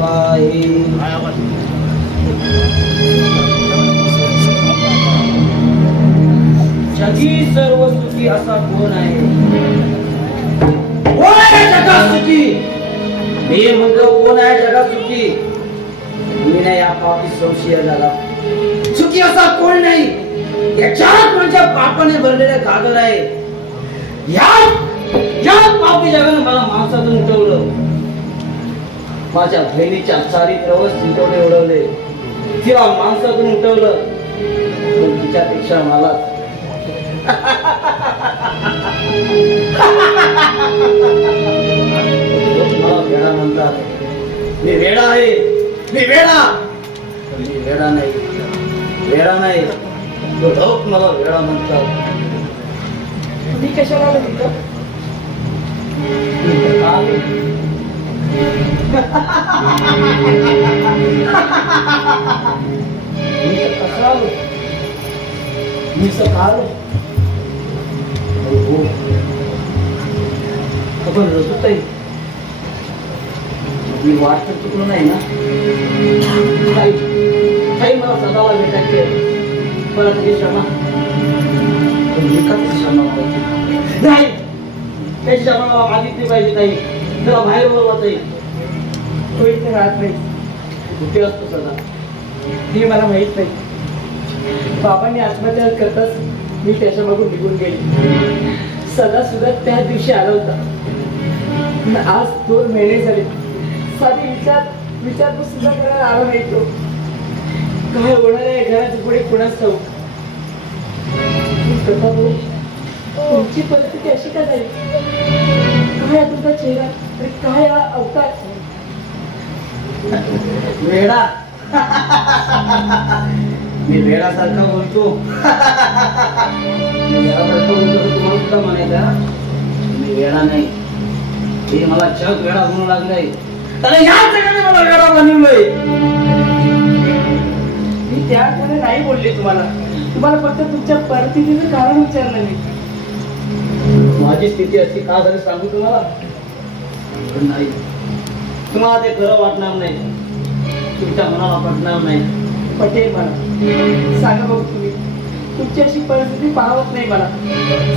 बाई जगी सर्व सुखी असा कोण आहे? कोण आहे जगात सुखी? मी म्हणतो कोण आहे जगात सुखी? मी नाही, या पापी संशय झाला. सुखी असा कोण नाही. याच्यात माझ्या पापाने भरलेले घागर आहे. या पापी जगाने मला माणसातून उठवलं. माझ्या बहिणीच्या चारित्र्यावर चिंतवणे उडवले. तिला माणसातून उठवलं. पण तिच्यापेक्षा मला मला वेडा म्हणतात. मी वेडा आहे. मी वेडा. मी वेडा नाही. वेडा नाही. तो लोक मला वेडा म्हणतात. तुम्ही कशाला आला तिथं? मी सकाळ आपण रजूताई मी वाट तर चुकलो नाही ना. काही मला सदाला भेटायचे. मला तुझी क्षमा. नाही, त्याची क्षमा मागितली पाहिजे. ताई त्याला बाहेर बोलवा. ताई तो इथे राहत नाही. कुठे असतो सदा? हे मला माहित नाही. बाबांनी आत्महत्या करताच मी त्याच्या मागून निघून गेली. सदा सुद्धा त्या दिवशी आला होता. आज 2 महिने झाले. साधी विचारपूस सुद्धा करायला आला नाही. तो काय होणार आहे घराच्या पुढे कुणाच ठाऊक. तुमची परिस्थिती अशी का झाली? काय तुमचा चेहरा आणि काय हा अवतार? वेडा. मी वेडासारखा बोलतो. तुम्हाला सुद्धा म्हणायचं मी वेडा नाही. हे मला जग वेडा म्हणू लागलाय. त्याला या जगाने मला वेडा बनवलंय. मी त्याकडे नाही बोलले तुम्हाला. तुम्हाला फक्त तुमच्या परिस्थितीचं कारण विचारलं मी. माझी स्थिती अशी का झाली सांगू तुम्हाला? नाही, तुम्हाला ते खरं वाटणार नाही. तुमच्या मनाला पटणार नाही. पटेल मला. सांगा बघू तुम्ही. तुमची अशी परिस्थिती पाहत नाही मला.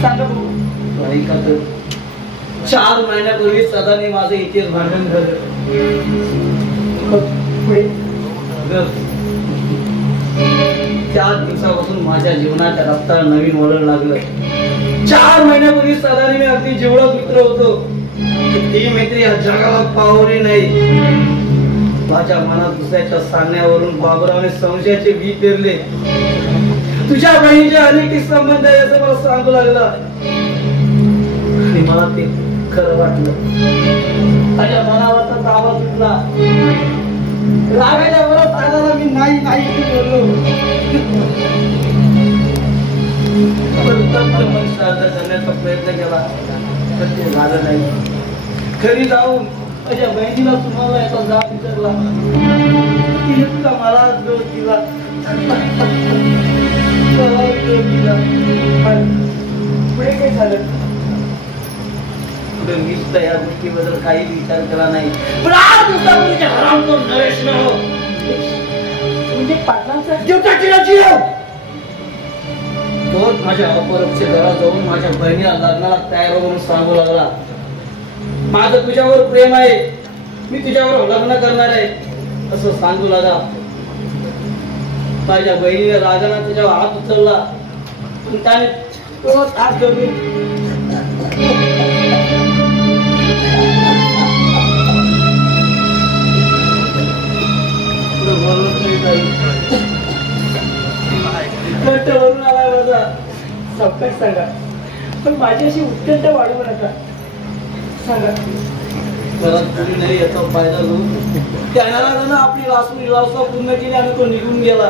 सांगा बघू. ऐका तर 4 महिन्यापूर्वी सदाने माझे इथेच भांडण झालं. पुढे 4 दिवसापासून माझ्या जीवनाच्या रस्त्याला नवीन वळण लागलं. 4 महिन्यापूर्वी सदाने मी अगदी जेवढा मित्र होतो ती मैत्री या जगाला पावली नाही. माझ्या मनात दुसऱ्याच्या सांगण्यावरून बाबुरावने संशयाचे बी पेरले. तुझ्या बहिणीचे अनेक संबंध आहे असं मला सांगू लागला. आणि मला ते खरं वाटलं. माझ्या मनावरचा ताबा सुटला. रागाच्या वरात दादाला मी नाही नाही बोललो. मन शांत करण्याचा प्रयत्न केला तर ते झालं नाही. घरी जाऊन माझ्या बहिणीला तुम्हाला याचा जाब विचारला. तिला मला जो दिला पुढे काय झालं? पुढे मीच या गोष्टीबद्दल काही विचार केला नाही. पण आज दिवसापूर्वीच्या हरामखोर नरेश म्हणजे पाटलांचा जीव तोच माझ्या अपरक्षे घरात जाऊन माझ्या बहिणीला लग्नाला तयार म्हणून सांगू लागला. माझं तुझ्यावर प्रेम आहे. मी तुझ्यावर लग्न करणार आहे असं सांगू लागला. माझ्या बहिणीने रागाने तुझ्यावर हात उचलला. त्याने तोच हात धरून वरून आला माझा. सावकाश सांगा. पण माझी अशी उत्कंठ वाढवू नका. सांगा. कोणी नाही याचा फायदा घेऊन त्याला आपली लासना पूर्ण केली आणि तो निघून गेला.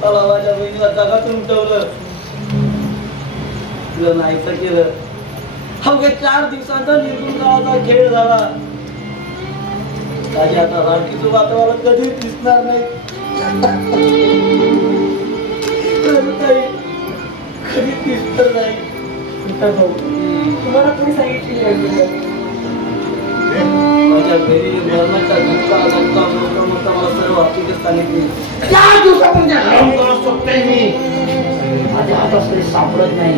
त्याला माझ्या बहिणीला जगातून उठवलं. तुला नाहीचं केलं. अवघ्या 4 दिवसांचा निर्गुण काळाचा खेळ झाला. माझी आता राखीचं वातावरण कधी दिसणार नाही. कधी दिसत नाही. तुम्हाला कोणी सांगितली? माझ्या घरी मरणाचा धक्का वाचून सांगितली. त्या दिवसापासून त्या घरात शोधतोय मी. माझ्या हातात तरी सापडत नाही.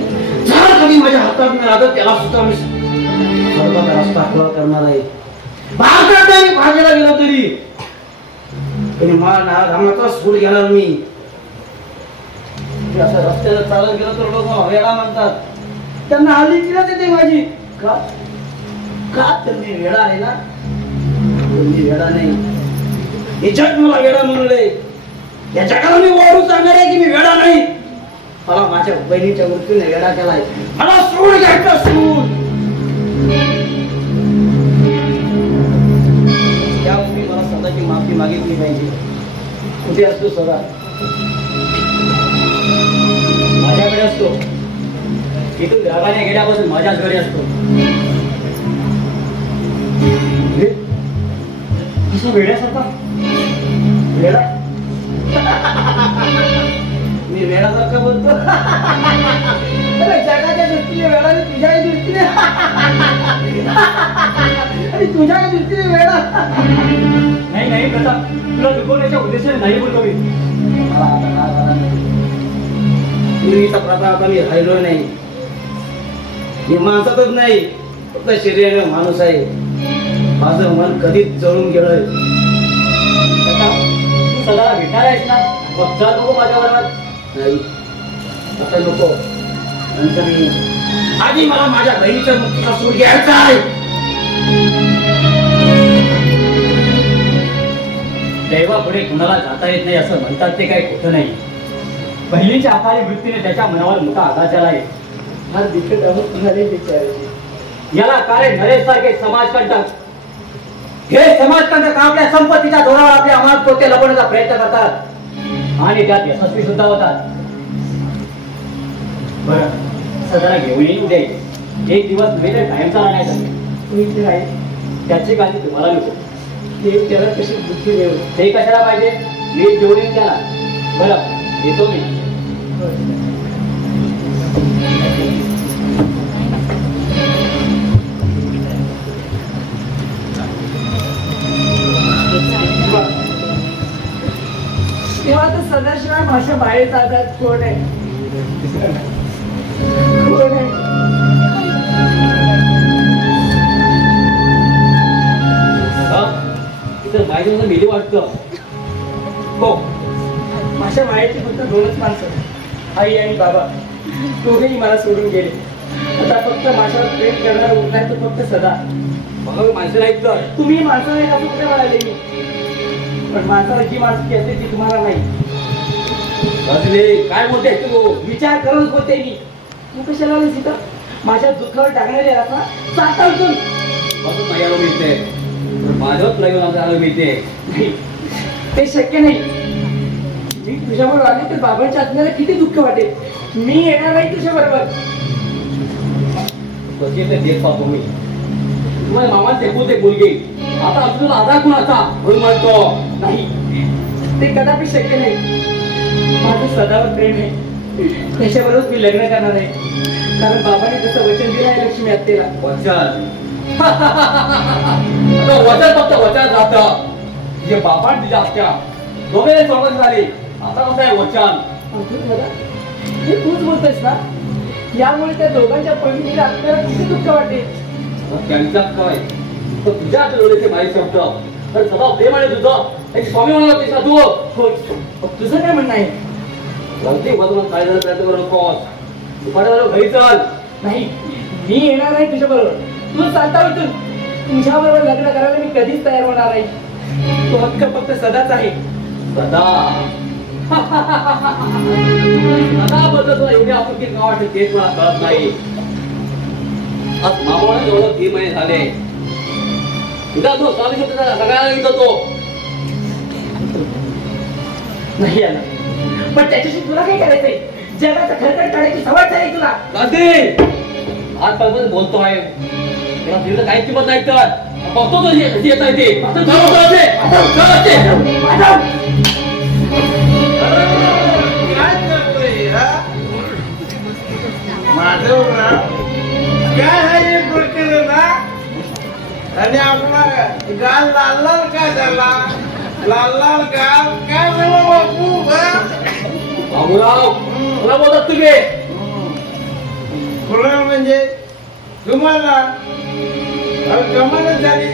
जर कधी माझ्या हातात नाही आलं त्याला सुद्धा मी सर्वांचा रस्ता खुला करणार आहे. भारतात नाही भागायला गेलो तरी मला रामाचा सूड घेणार मी. असं रस्त्याला चालत गेलं तर लोक वेळा म्हणतात. त्यांना हल्ली तिलाच येते माझी. का त्यांनी वेळा आहे ना. त्यांनी वेळा नाही. हे जग मला वेळा म्हणले. या जगाला मी ओळखून सांगणार आहे की मी वेळा नाही. मला माझ्या बहिणीच्या मृत्यूने वेळा केलाय. मला सूड घ्यायचा सूड. त्यामुळे मला स्वतःची माफी मागितली पाहिजे. कुठे असतो सदा माझ्याकडे असतो. इथून रागाने गेल्यापासून माझ्याच घरी असतो. असं वेड्यासारखा वेडा. मी वेळासारखा बोलतो. जगाच्या दृष्टीने वेळा आणि तुझ्याही दृष्टीने आणि तुझ्याही दृष्टीने वेळा. नाही प्रताप, तुला दुखवण्याच्या उद्देशाने नाही बोलतो मी. पूर्वीचा प्रकार आता मी राहिलो नाही. मी माणसातच नाही, फक्त शरीराने माणूस आहे. माझं मन कधीच जळून गेलंय. सदा भेटणार आहेस ना. बघता नको माझ्या बरोबर. नाही आता नको. नंतर मी आधी मला माझ्या बहिणीच्या मुक्तीचा सूड घ्यायचा आहे. देवापुढे कुणाला जाता येत नाही असं म्हणतात ते काही खोटं नाही. बहिणीच्या अकाली मृत्यूने त्याच्या मनावर मोठा आघात झाला आहे. हा दिसत आहोत तुम्हाला विचारायचे. याला कारण नरेश सारखे समाजकंटक. हे समाजकंटक आपल्या संपत्तीच्या जोरावर आपल्या अमाप कोटे लपवण्याचा प्रयत्न करतात आणि त्यात यशस्वी सुद्धा होतात. बरं सदरा घेऊन येईल उद्या. एक दिवस नव्हे तर कायमचा राहण्याचा. त्याची काळजी तुम्हाला नको. ते त्याला कशी बुद्धी देऊ. ते कशाला पाहिजे. मी घेऊन येईन त्याला. बरं येतो मी. तेव्हा तर सदाशिवाय माझ्या बाहेर जातात. कोण आहे कोण आहे. इतर बाहेर मिली वाटतं. हो माझ्या मायेची फक्त दोनच माणसं, आई आणि बाबा. दोघेही मला सोडून गेले. आता फक्त माझ्यावर प्रेम करणारा उरलाय तो फक्त सदा. माणसं नाहीत तर तुम्ही माणसं नाही असं कुठे म्हणाले मी. पण माणसाला जी माणसं असते ती तुम्हाला नाही. काय बोलते तू. विचार करूनच बोलते मी. तू कशाला आलीस इथं. माझ्या दुःखावर टाकणारे आता चालता उठून. नाही आलो मिळते. माझ्याच नाही आलो मिळते. नाही ते शक्य नाही. मी तुझ्याबरोबर आले तर बाबांच्या आत्म्याला किती दुःख वाटेल. मी येणार नाही तुझ्या बरोबर. देत पाहतो मी. तुम्हाला मामा ते बोलते बोलगे. आता तुला आधार कुणाचा म्हणून म्हणतो. नाही ते कदापि शक्य नाही. माझं सदावर प्रेम आहे. त्याच्याबरोबर मी लग्न करणार आहे. कारण बाबाने तसं वचन दिलं आहे लक्ष्मी आत्तेला. वचन वचन फक्त वचन राहतं. जे बाबांनी दिल्या असत्या दोघे सोबत झाली. आता कसं आहे वचन. हे तूच बोलतोयस ना. यामुळे त्या दोघांच्या पवित्र आत्म्याला किती दुःख वाटेल. त्यांच्यात काय तुझ्या डोळ्याचे माहीत शब्द तर सदा प्रेम आहे तुझं. एक स्वामी म्हणा तिचा तू. तुझं काय म्हणणं आहे. वरती बदलून काय झालं प्रयत्न करू नकोस. दुपारी घरी चल. नाही मी येणार नाही तुझ्या बरोबर. तू चालता उठून. तुझ्या बरोबर लग्न करायला मी कधीच तयार होणार नाही. तो हक्क फक्त सदाच आहे. सदा सदा बद्दल तुला एवढी आपुलकी का वाटते तेच मला कळत नाही. आज मामाला जवळ 3 महिने झाले. तुझा तो स्वामी सगळ्याला येतो तो. नाही आला पण त्याच्याशी तुला काय करायचंय. जगाचा खरखर काढायची सवय झाली तुला. आजपासून बोलतो आहे. तुला काही किंमत नाही तर बघतो तो कशी येत आहे ते. काय आहे प्रकरण ना. आणि आपला गाल लाल लाल काय झाला. लाल लाल गाल काय झालं बापू बाबूराव मला बोलतात तुम्ही कोणाला म्हणजे तुम्हाला कमालच झाली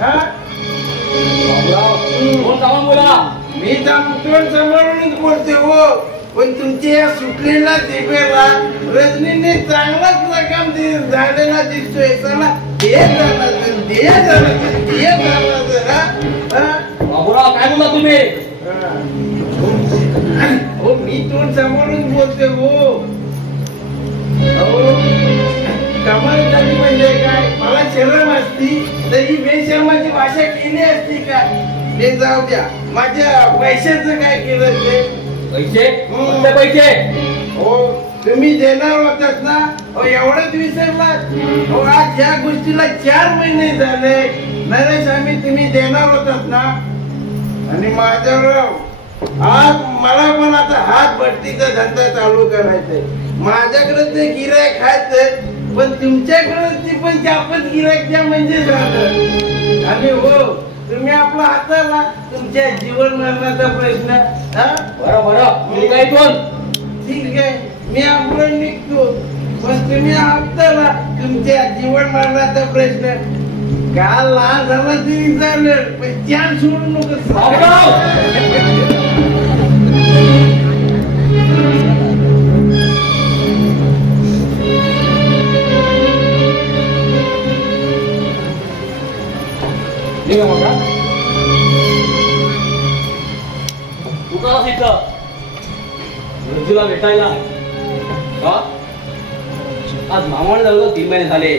हा बाबूराव कोण कामा बोला मी तोंड सांभाळूनच बोलते हो पण तुमच्या या सुटलेला दिव्याला रजनीने चांगलाच रकाम झालेला दिसतोय चला ते झालं बाबूराव काय बोलता तुम्ही हो मी तोंड सांभाळून बोलते हो कमाल झाली म्हणजे काय मला शरम असती तरी बेशरमाची भाषा केली असती का ते जाऊ द्या माझ्या पैशाचं काय केलं ते पैसे कोणते पैसे हो तुम्ही देणार होतात ना हो एवढंच विसरलात हो आज या गोष्टीला 4 महिने झाले नरेश आम्ही तुम्ही देणार होतात ना आणि माझ्यावर आज मला पण आता हात भट्टीचा धंदा चालू करायचा माझ्याकडे ते गिरायक आहेत पण तुमच्याकडे पण चापच गिरायक द्या म्हणजे झालं आणि हो तुम्ही आपला हाताला तुमच्या जीवन मरणाचा प्रश्न बरं बरं मी काय कोण ठीक आहे मी आपलं निघतो पण तुम्ही हाताला तुमच्या जीवन मरणाचा प्रश्न काल लहान झाला तरी चालेल पण छान सोडू नको तू का इथं रंजूला भेटायला का आज मामाने झालं 3 महिने झाले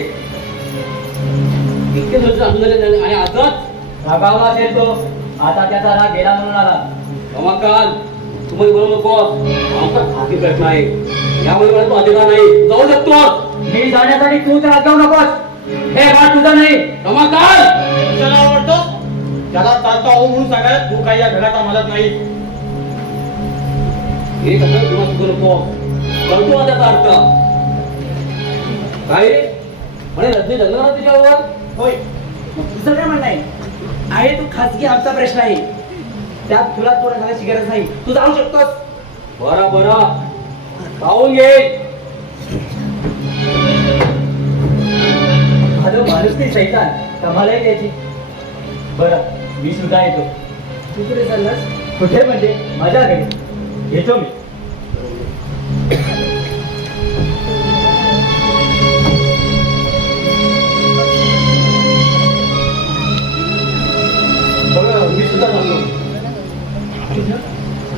इतके दिवस अजून झाले आणि आजच रागावला असेल तो आता त्याचा राग गेला म्हणून आला रमाकांत तुम्ही बोलू नको आमचा खाती प्रश्न आहे यामुळे मला तो अधिकार नाही जाऊ शकतो मी जाण्यासाठी तू तर रागावू नकोस हे बाळ तुझा नाही रमाकांत त्याला आवडतो त्याला चालता हो म्हणून सांगायला तू काही या घराचा मालक नाही हे कसं तुला सुद्धा नको कळतो त्याचा अर्थ काय रे म्हणे रद्दी झालं ना तुझ्यावर होय तुझं काय म्हणणं आहे तो खासगी आमचा प्रश्न आहे त्यात तुला तोड घालायची गरज नाही तू जाऊ शकतोस बरं बरं पाहून घे माझं माणूस नाही सैतान कमालाही त्याची बरं मी सुद्धा येतो तू कुठे चाललास कुठे म्हणजे माझ्या घरी येतो मी मी सुद्धा चाललो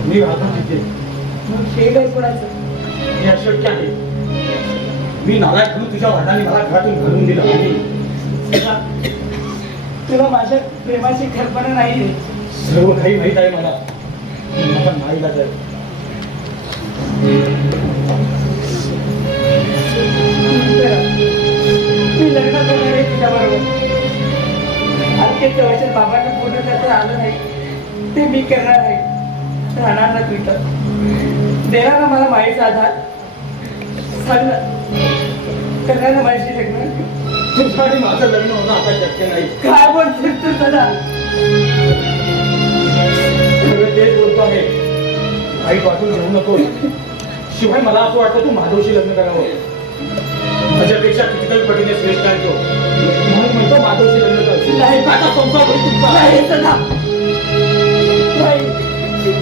मी राहतो तिथे मग हे काय कोणाचं हे अशक्य आहे मी नालायक म्हणून तुझ्या वडिलांनी मला घरातून घालून दिलं आणि तुला माझ्या प्रेमाची कल्पना नाही सर्व काही माहित आहे मला माझा नाही लागत मी लग्न करणार आहे तुझ्या बरोबर वचन बाबांना पूर्ण करता आलं नाही ते मी करणार आहे राहणार ना तुझं देणार ना मला माईचा आधार सांग ना करणार ना माझी लग्न तुझं आणि माझं लग्न होणं आता शक्य नाही काय बोलतोस तू दादा तेच बोलतो आहे वाईट वाटून घेऊ नको शिवाय मला असं वाटतं तू माधवशी लग्न करावं माझ्यापेक्षा कितीतरी पटीने श्रेष्ठ आहे तो म्हणून म्हणतो माधवशी लग्न कर नाही आता संसार होईल तुमचा नाही दादा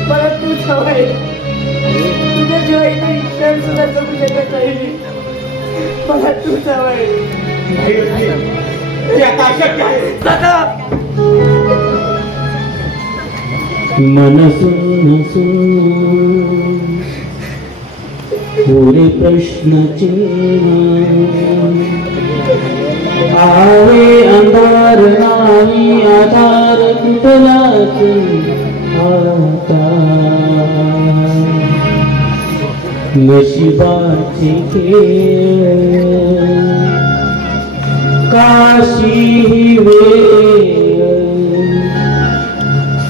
मला तूच हवंय तुझ्या शिवाय नाही क्षण सुद्धा जगू शकत नाही मला तूच हवंय ते आता अशक्य आहे दादा मन सुन सुन पूरे प्रश्न आवे अंधार नाही आधार कुठलाच आता नशिबाचे खेळ काशी वेळ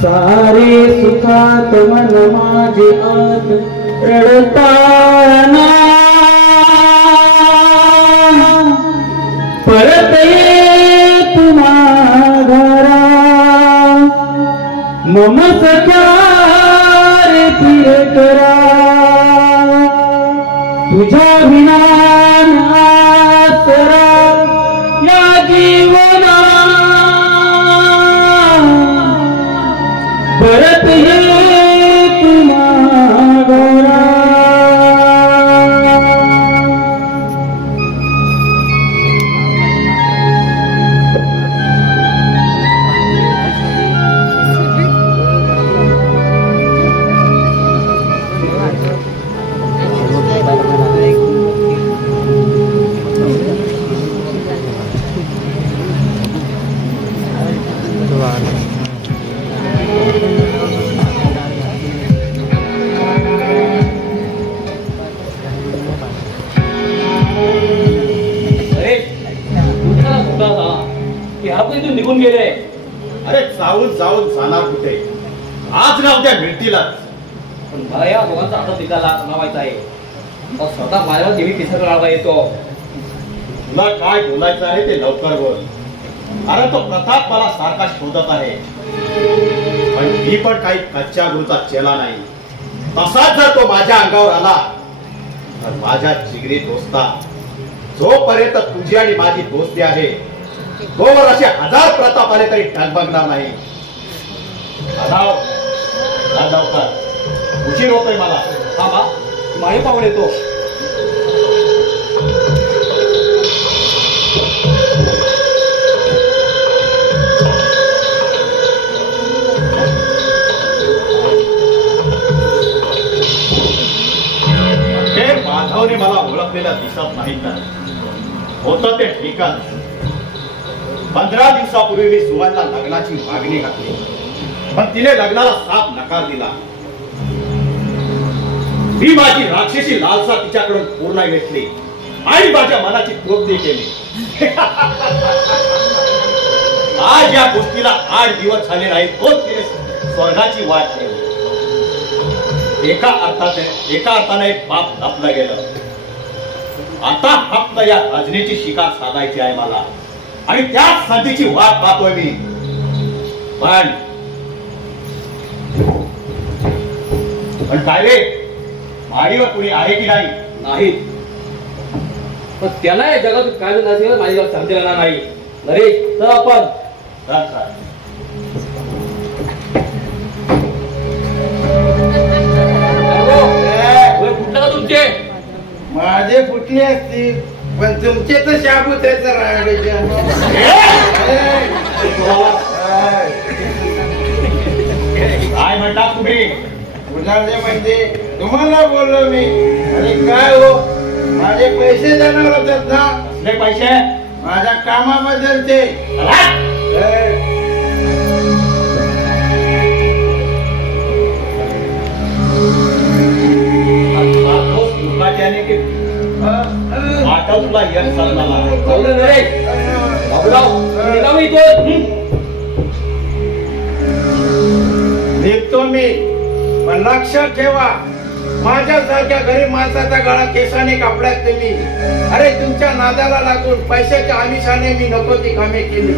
सारे सुखात मन माझे आत रडताना परत ये तुम्हा घरा मम सख्या रे प्रियकरा तुझ्या विना आसरा या जीवना परत ये तुम्हा गौरा निघून गेले. अरे जाऊन जाऊन जाणार कुठे, आज ना उद्या मिळतीलच. पण मला या दोघांचा आता पिकाला लावायचा आहे. मग स्वतः माझ्यावर देवी पिसर लावा येतो. तुला काय बोलायचं आहे ते लवकर बोल. अरे तो प्रताप मला सारखा शोधत आहे, पण मी पण काही कच्च्या गुरुचा चेला नाही. तसाच जर तो माझ्या अंगावर आला तर माझ्या जिगरी दोस्ता, जोपर्यंत तुझी आणि माझी दोस्ती आहे तोवर असे 1000 प्रताप आले तरी डगमगणार नाही. लवकर, उशीर होतोय मला. हा माळी पाहून येतो. हे माधवने मला ओळखलेलं दिसत नाही तर होतं ते ठीकच. 15 दिवसापूर्वी मी सुवनला लग्नाची मागणी घातली, पण तिने लग्नाला साफ नकार दिला. मी माझी राक्षसी लालसा तिच्याकडून पूर्ण घेतली आणि माझ्या मनाची तृप्ती केली. आज या गोष्टीला 8 दिवस झाले नाहीत, तोच तिने स्वर्गाची वाट ठेवली. एका अर्थाने एक पाप लपलं गेलं. आता फक्त या रजनीची शिकार साधायची आहे मला, आणि त्याच संधीची वाट पाहतोय मी. पण काय रे, माळीवर कुणी आहे की नाही? नाही, पण त्याला या जगात काय नसेल माझ्यावर सांगता येणार नाही. नरेश, तर आपण कुठलं का तुमचे? माझे कुठले असतील, पण तुमचे तर शाबूत आहे तर काय म्हणता तुम्ही? उन्हाळे म्हणजे तुम्हाला बोललो मी. आणि काय हो, माझे पैसे जाणार होतात ना. कसले पैसे? माझ्या कामाबद्दलचे. तुला यश चालणार. निघतो मी, पण लक्षात ठेवा, माझ्यासारख्या गरीब माणसाचा गळा केसाने कापलात तुम्ही. अरे तुमच्या नादाला लागून पैशाच्या आमिषाने मी नको ती कामे केली.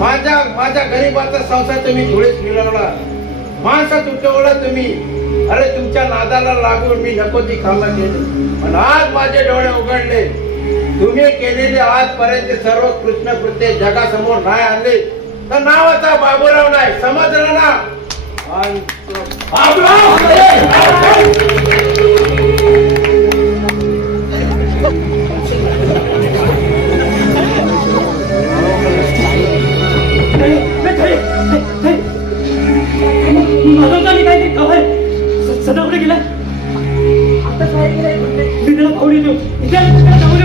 माझ्या गरीबाचा संसार तुम्ही धुळीत मिळवला, माणसात उठवलं तुम्ही. अरे तुमच्या नादाला लागून मी नको ती कामं केली, पण आज माझे डोळे उघडले. तुम्ही केलेले आजपर्यंत सर्व कृष्ण कृत्य जगासमोर नाही आणले तर नावाचा बाबूराव नाही, समजलं ना? सदा कुठे गेला? आता काय गेलाय? मी त्याला पाहून येतो. जाऊ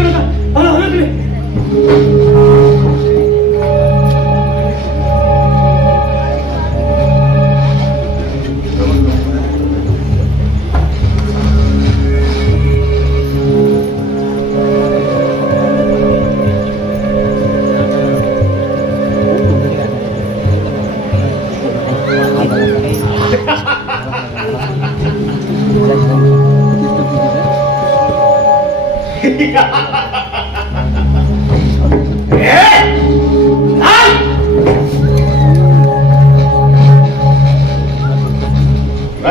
नका, मला हवं तुम्ही.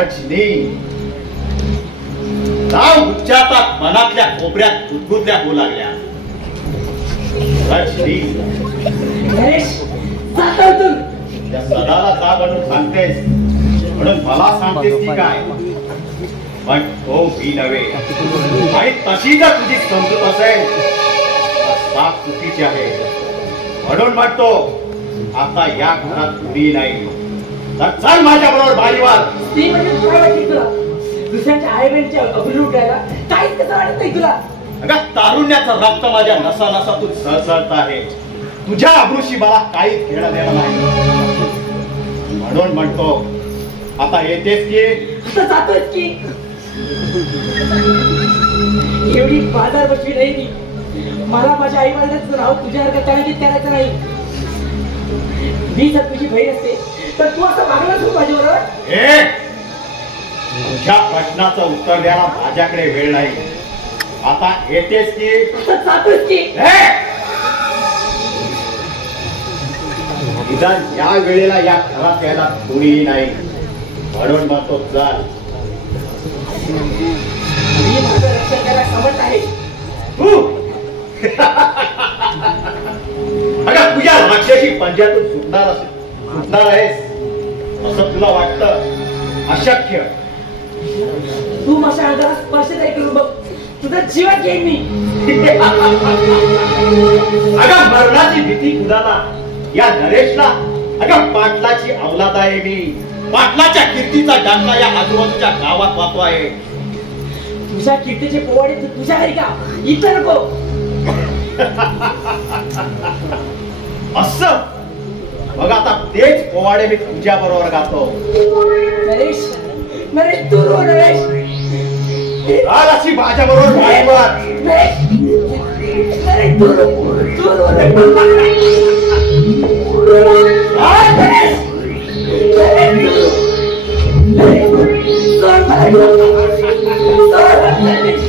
रजनी नाव उच्चारतात मनातल्या कोपऱ्यात गुदगुदल्या होऊ लागल्या. रजनी नरेश जाता उठून. त्या सदाला जा म्हणून सांगतेस म्हणून मला सांगतेस की काय? पण तो मी नव्हे आणि तशी जर तुझी समजूत असेल तर साप चुकीची आहे. म्हणून म्हणतो आता या घरात कुणी नाही तर चल माझ्या बरोबर बाईवर. ती म्हणजे काय वाटली तुला? दुसऱ्याच्या आई बहिणीच्या अभिनय उठायला काहीच कसं वाटत नाही तुला? अगं तारुण्याचं रक्त माझ्या नसा नसातून सळसळत आहे. तुझ्या अब्रूशी मला काहीच घेणं देणं नाही. म्हणून म्हणतो आता येतेस की? आता जातोच की. एवढी बाजार बसवी नाही मी. मला माझ्या आई वडिलांचं नाव तुझ्यासारखं कळंकित करायचं नाही. मी जर तुझी बहीण असते तर तू असं वागलास हो माझ्याबरोबर? हे तुझ्या प्रश्नाचं उत्तर द्यायला माझ्याकडे वेळ नाही. आता येतेस की? आता जातोच की. निदान या वेळेला या घरात यायला कोणीही नाही. म्हणून म्हणतो चल. मी माझं रक्षण करायला समर्थ आहे. अगं तुझ्या राक्षसी पंजातून सुटणार आहेस असं तुला वाटतं? अशक्य. तू माझ्या अंगाला स्पर्श नाही करून बघ, तुझा जीवात घेईन मी. अगं मरणाची भीती कुणाला? या नरेशला? अगं पाटलाची अवलाद आहे मी. पाटलाच्या कीर्तीचा डांगा या आजूबाजूच्या गावात वाहतो आहे. तुझ्या कीर्तीचे पोवाडे तू तुझ्या घरी का? इथं नको. असं मग आता तेच पोवाडे मी तुझ्या बरोबर गातो. नरेश, नरेश तू रो नरेश. आज अशी माझ्या बरोबर गाडीवर. नरेश, नरेश तू रो, तू रो नरेश. नरेश, नरेश सोड मला, नरेश.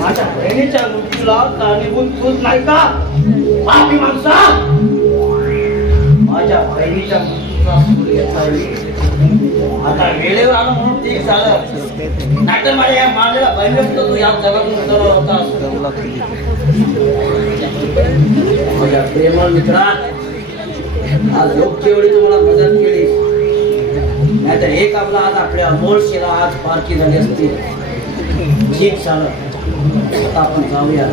माझ्या बहिणीच्या मृत्यूला कारणीभूत तूच नाही का? पापी माणसा, माझ्या बहिणीच्या मृत्यूचा सूर्य चालली. आता वेळेवर आलं म्हणून ठीक झालं. नाटक माझ्या या मांडलेला बहिणी तू या जगातून उतरला होता. माझ्या प्रेमळ मित्रा, आज योग्य वेळी तुम्हाला मदत केली. नाहीतर एक आपला आज आपल्या अमोल शिला आज पारखी झाली असती. ठीक झालं. आता आपण जाऊया.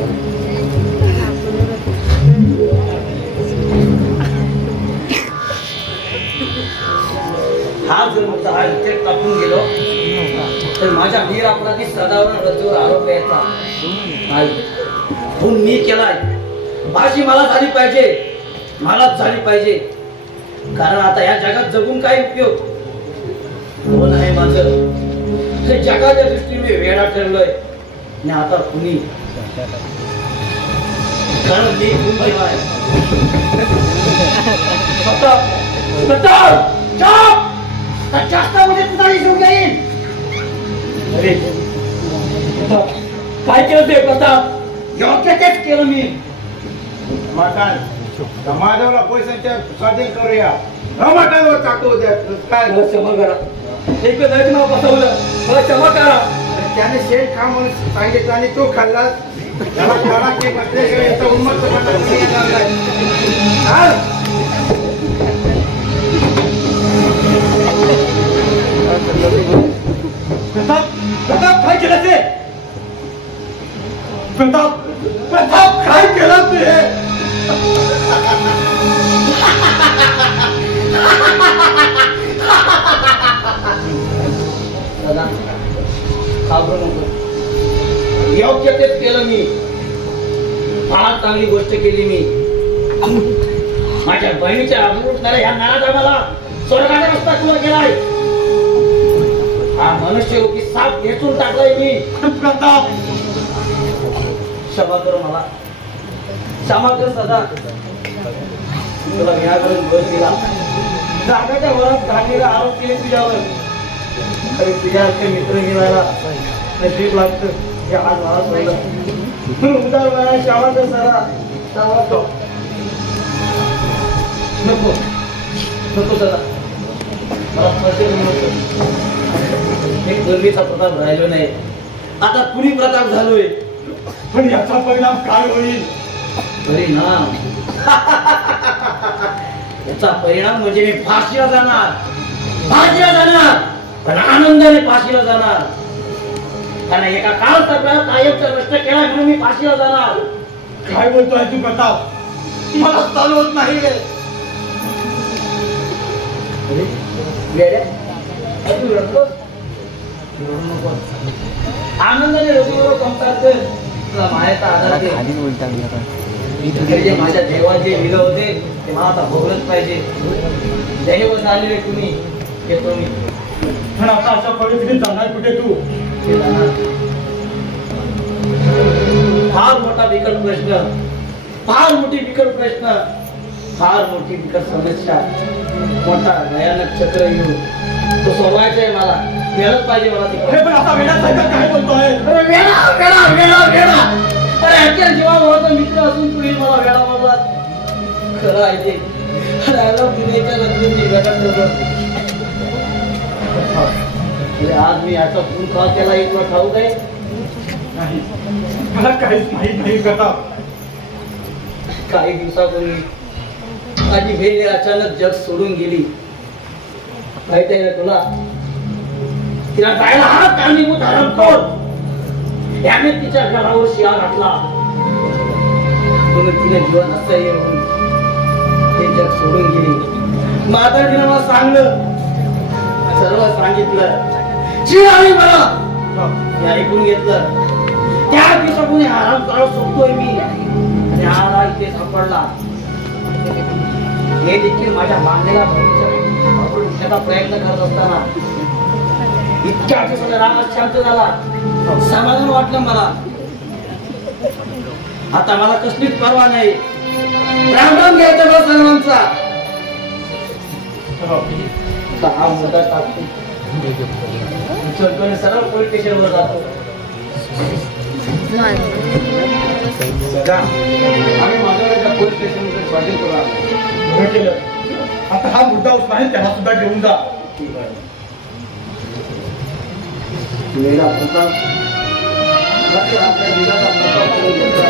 हा जर मुद्दा हा इथे टाकून गेलो तर माझ्या वीर अपराधी सदावर रजूवर आरोप यायचा नाही. खून मी केलाय, माझी मला झाली पाहिजे, मलाच झाली पाहिजे. कारण आता या जगात जगून काय उपयोग? कोण आहे माझं? हे जगाच्या दृष्टीने वेडा ठरलोय आणि आता कुणी? कारण मी खून केलाय. जास्त मध्ये तुझा हिशोब घेईन. अरे काय केलं ते प्रताप? योग्य तेच केलं मी. समाजाला पैशांच्या स्वाधीन करूया. टमाट्यावर टाकू द्या. काय मला क्षमा करा. एक वेळ नाव बसवलं, मला क्षमा करा. त्याने शेण खा म्हणून सांगितलं आणि तो खाल्लास. त्याला खाला की बसल्याशिवाय याचा उन्मत्तपणा कमी येणार नाही. प्रताप, प्रताप काय केलं ते? प्रताप, प्रताप काय केलं ते? दादा, घाबरू नको. योग्य तेच केलं मी. फार चांगली गोष्ट केली मी. माझ्या बहिणीच्या अमृताला या नाराजा मला स्वर्गाचा रस्ता खुला केलाय. हा मनुष्य की साप घेचून टाकलाय मी. प्रताप क्षमा कर मला, क्षमा कर सदा. तुला विनाकारण दोष दिला, जागाच्या वरात घाललेला आरोप केले तुझ्यावर. अरे तुझ्यासारखे मित्र मिळायला नशीब लागतं हे आज मला सोडलं. उदार मला क्षमा कर सदा, क्षमा कर. नको नको सदा, मला फसेल नको. मी पूर्वीचा प्रताप राहिलो नाही, आता पुरी प्रताप झालोय. पण याचा परिणाम काय होईल? परिणाम याचा परिणाम म्हणजे मी फाशीला जाणार, फाशीला जाणार, पण आनंदाने फाशीला जाणार. कारण एका काळ सरकार कायमचा नष्ट केला म्हणून मी फाशीला जाणार. काय बोलतोय तू प्रताप? मला चालवत नाही रे. वेड्या, तू रडतोस? रडू नको. आनंदाने रडू कंसार कर. तुला मायाचा आधार दे. जे माझ्या देवाचे लिहिलं होते ते मला आता भोगलंच पाहिजे. दैव झालेले तुम्ही, येतो मी. पण आता अशा परिस्थितीत जाणार कुठे तू? फार मोठा बिकट प्रश्न, फार मोठी बिकट प्रश्न, फार मोठी बिकट समस्या, मोठा भयानक चक्र येऊ तो सोडवायचा आहे मला. वेळच पाहिजे मला तिकडे. पण आता वेळासारखं काय बोलतोय? अरे वेळा वेळा वेळा वेळा. अरे ह्याच्या जीवाभावाचा मित्र असून तुम्ही मला वेळा बोललात. खरं आहे ते. राहिला पुण्याच्या नजरेची वेगळं. आज मी याचा खून का केला हे तुला ठाऊक आहे? नाही, मला काहीच माहित नाही प्रताप. काही दिवसापूर्वी माझी बहीण अचानक जग सोडून गेली. माहित आहे ना तुला? तिला जायला हा कारणीभूत हरमखोर याने तिच्या घरावर शिळा घातला. म्हणून तिने जीवन असं येऊन ते जग सोडून गेली. माताजीने मला सांगलं, सर्व सांगितलं. शिळाली मला मी ऐकून घेतलं. त्या दिवसापूर्वी आराम करायला सोडतोय मी आणि आला इथे सापडला. हे देखील माझ्या मागणीला बहिणीच्या प्रयत्न करत असताना इतक्या दिवसाला रामात शांत झाला. समाधान वाटलं मला. आता मला कसलीच पर्वा नाही. रामराम घ्यायचा मला सर्वांचा. हा मुद्दा टाकतो सरळ पोलीस स्टेशनवर जातो. सदा आम्ही माझ्या पोलीस स्टेशनमध्ये स्वाधीन करू. बरं केलं. आता हा मुद्दा उचलाने त्याला सुद्धा घेऊन जा. मेरा प्रताप आपल्या जीवाचा प्रताप करून घेतला.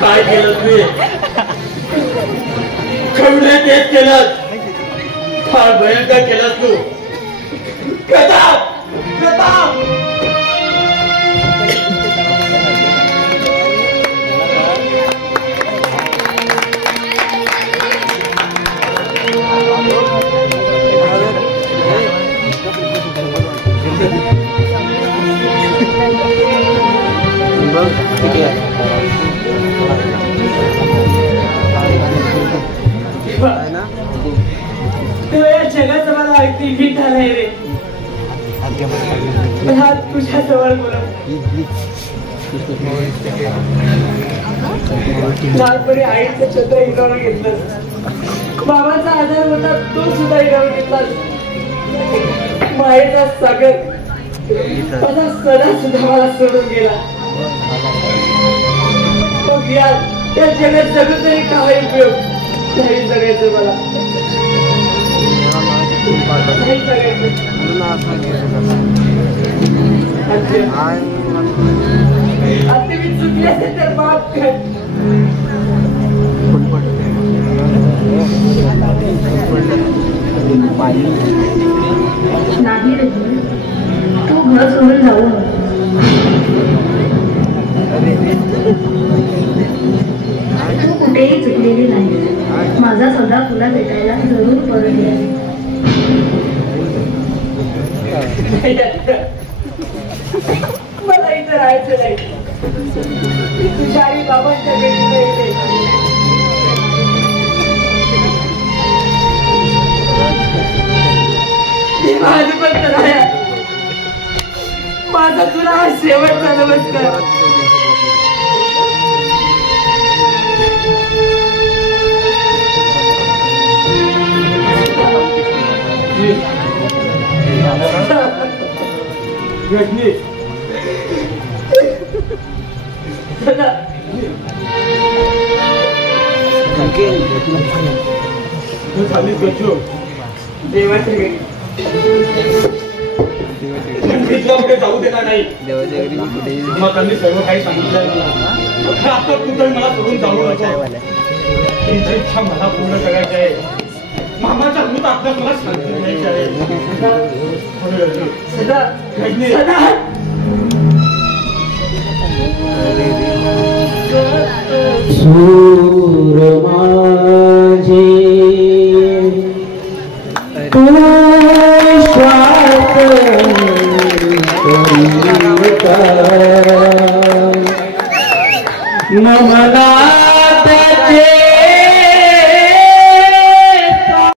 काय केलं तुम्ही? खवडे तेच केलं. फार भयंकर केलं तू. प्रताप प्रताप या जगाचं मला अगदी भीत झालंय रे. हा तुझ्या जवळ बोलत लहानपणी आईचं छत्र हिरावून घेतलं. बाबाचा आधार होता तो सुद्धा हिरावून घेतला. मायेचा सागर माझा सदा सुद्धा मला सोडून गेला. मग या जगात जगून तरी काय उपयोग? नाही जगायचं मला, नाही जगायचं. आता मी चुकले असेल तर माफ कर. नाही रे, तू घर सोडून जाऊ. तू कुठेही चुकलेली मला तुला भेटायला जरूर परत यावे. मला इथं राहायचं नाही. मी तुझ्या आई बाबांच्या भेटीला येते. माझ्यापर्यंत राहा. माझा तुला हा शेवटचा नमस्कार. देवाच्या घरी कुठे जाऊ देणार नाही. मग त्यांनी सर्व काही सांगितलंय मला. आता कुठे मला सोडून जाऊ नको. ही इच्छा मला पूर्ण करायची आहे. मामाचा भूत आपल्यास मला शांती द्यायची आहे. सदा सदा सूर माझे तू स्वार्थ